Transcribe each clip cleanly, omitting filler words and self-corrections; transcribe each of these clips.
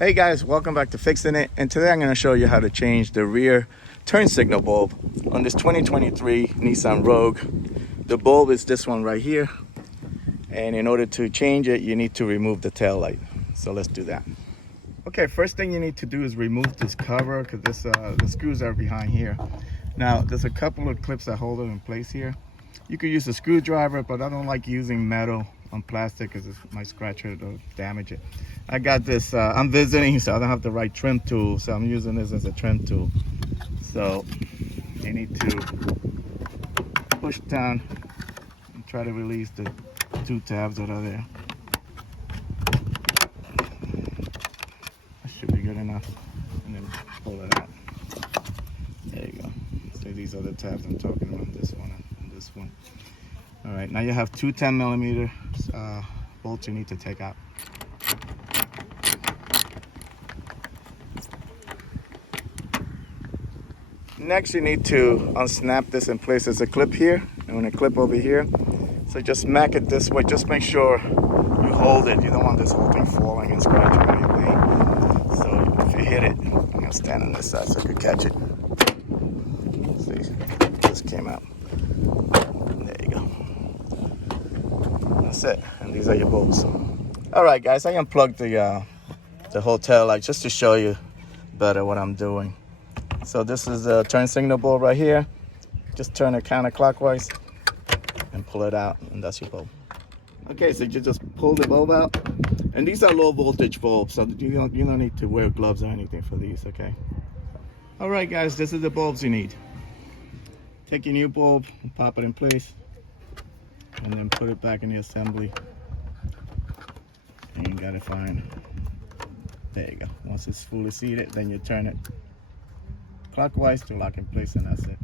Hey guys, welcome back to Fixin' It, and today I'm going to show you how to change the rear turn signal bulb on this 2023 Nissan Rogue. The bulb is this one right here, and in order to change it you need to remove the tail light. So let's do that. Okay, first thing you need to do is remove this cover because the screws are behind here. Now there's a couple of clips that hold it in place here. You could use a screwdriver, but I don't like using metal on plastic because it might scratch it or damage it. I got this, I'm visiting, so I don't have the right trim tool, so I'm using this as a trim tool. So you need to push down and try to release the two tabs that are there. That should be good enough. And then pull it out. There you go. So these are the tabs I'm talking about, this one and this one. All right, now you have two 10mm bolts you need to take out. Next, you need to unsnap this in place. There's a clip here and a clip over here. So just smack it this way. Just make sure you hold it. You don't want this whole thing falling and scratching anything. So if you hit it, I'm gonna stand on this side so you can catch it. See, this came out. There you go. That's it. And these are your bolts. All right, guys, I unplugged the whole tail light just to show you better what I'm doing. So this is the turn signal bulb right here. Just turn it counterclockwise and pull it out, and that's your bulb. Okay, so you just pull the bulb out, and these are low voltage bulbs, so you don't need to wear gloves or anything for these. Okay. All right, guys, this is the bulbs you need. Take your new bulb and pop it in place, and then put it back in the assembly. And you gotta find. There you go. Once it's fully seated, then you turn it clockwise to lock in place, and that's it.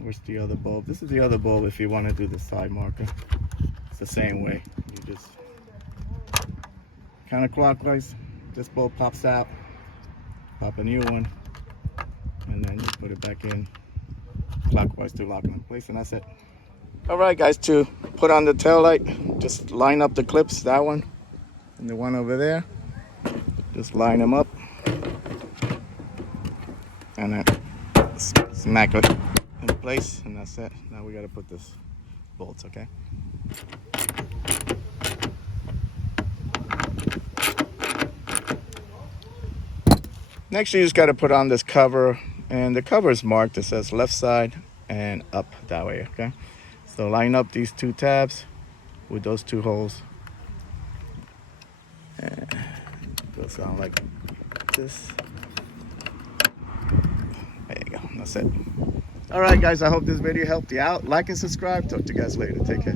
Where's the other bulb? This is the other bulb if you want to do the side marker. It's the same way. You just counterclockwise. This bulb pops out. Pop a new one, and then you put it back in clockwise to lock in place, and that's it. All right, guys, to put on the tail light, just line up the clips, that one and the one over there. Just line them up. And then smack it in place, and that's it. Now we got to put this bolts, okay? Next, you just got to put on this cover, and the cover is marked. It says left side and up that way, okay? So line up these two tabs with those two holes. And it goes down like this. There you go, that's it. All right, guys, I hope this video helped you out. Like and subscribe. Talk to you guys later. Take care.